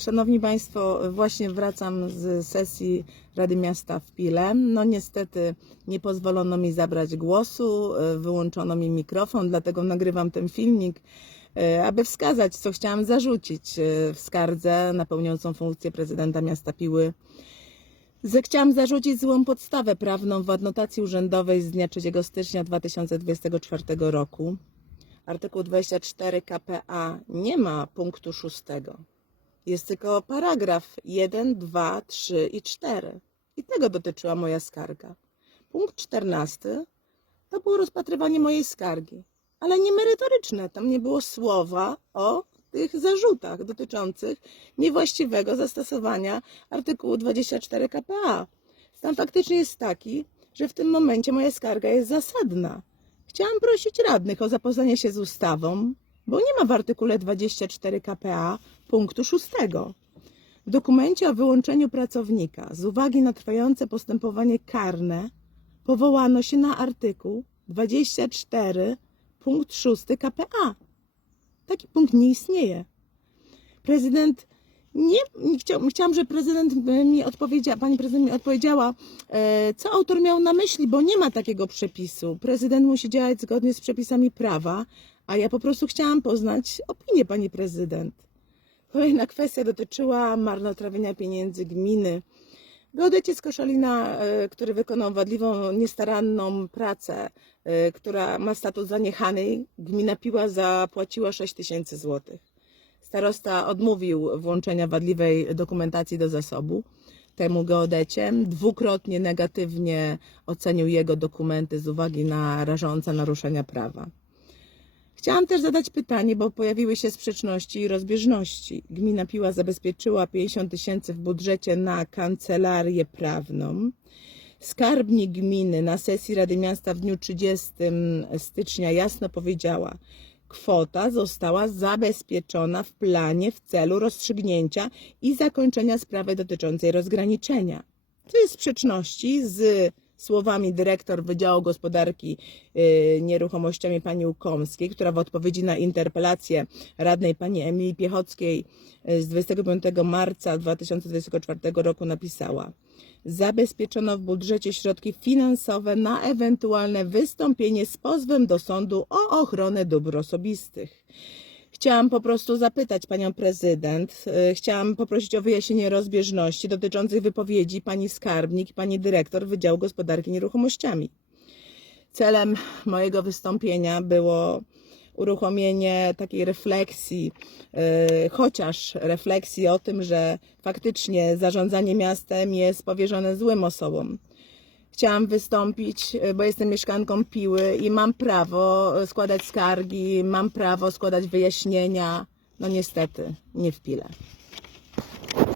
Szanowni Państwo, właśnie wracam z sesji Rady Miasta w Pile. No niestety nie pozwolono mi zabrać głosu, e, wyłączono mi mikrofon, dlatego nagrywam ten filmik, e, aby wskazać, co chciałam zarzucić e, w skardze na pełniącą funkcję prezydenta miasta Piły. Chciałam zarzucić złą podstawę prawną w adnotacji urzędowej z dnia 3 stycznia 2024 roku. Artykuł 24 KPA nie ma punktu szóstego. Jest tylko paragraf 1, 2, 3 i 4. I tego dotyczyła moja skarga. Punkt 14 to było rozpatrywanie mojej skargi, ale nie merytoryczne. Tam nie było słowa o tych zarzutach dotyczących niewłaściwego zastosowania artykułu 24 KPA. Stan faktyczny jest taki, że w tym momencie moja skarga jest zasadna. Chciałam prosić radnych o zapoznanie się z ustawą, bo nie ma w artykule 24 KPA punktu 6. W dokumencie o wyłączeniu pracownika z uwagi na trwające postępowanie karne powołano się na artykuł 24 punkt 6 KPA. Taki punkt nie istnieje. Prezydent nie, nie chciał, chciałam, żeby prezydent mi odpowiedziała, pani prezydent mi odpowiedziała, e, co autor miał na myśli, bo nie ma takiego przepisu. Prezydent musi działać zgodnie z przepisami prawa, a ja po prostu chciałam poznać opinię pani prezydent. Kolejna kwestia dotyczyła marnotrawienia pieniędzy gminy. Geodeciec Koszalina, e, który wykonał wadliwą, niestaranną pracę, e, która ma status zaniechanej, gmina Piła zapłaciła 6 tysięcy złotych. Starosta odmówił włączenia wadliwej dokumentacji do zasobu temu geodecie. Dwukrotnie negatywnie ocenił jego dokumenty z uwagi na rażące naruszenia prawa. Chciałam też zadać pytanie, bo pojawiły się sprzeczności i rozbieżności. Gmina Piła zabezpieczyła 50 tysięcy w budżecie na kancelarię prawną. Skarbnik gminy na sesji Rady Miasta w dniu 30 stycznia jasno powiedziała, kwota została zabezpieczona w planie w celu rozstrzygnięcia i zakończenia sprawy dotyczącej rozgraniczenia. To jest w sprzeczności z słowami dyrektor Wydziału Gospodarki y, Nieruchomościami pani Łukomskiej, która w odpowiedzi na interpelację radnej pani Emilii Piechockiej y, z 25 marca 2024 roku napisała Zabezpieczono w budżecie środki finansowe na ewentualne wystąpienie z pozwem do sądu o ochronę dóbr osobistych. Chciałam po prostu zapytać panią prezydent, y, chciałam poprosić o wyjaśnienie rozbieżności dotyczących wypowiedzi pani skarbnik i pani dyrektor Wydziału Gospodarki Nieruchomościami. Celem mojego wystąpienia było uruchomienie takiej refleksji, y, chociaż refleksji o tym, że faktycznie zarządzanie miastem jest powierzone złym osobom. Chciałam wystąpić, y, bo jestem mieszkanką Piły i mam prawo składać skargi, mam prawo składać wyjaśnienia. No niestety, nie w Pile.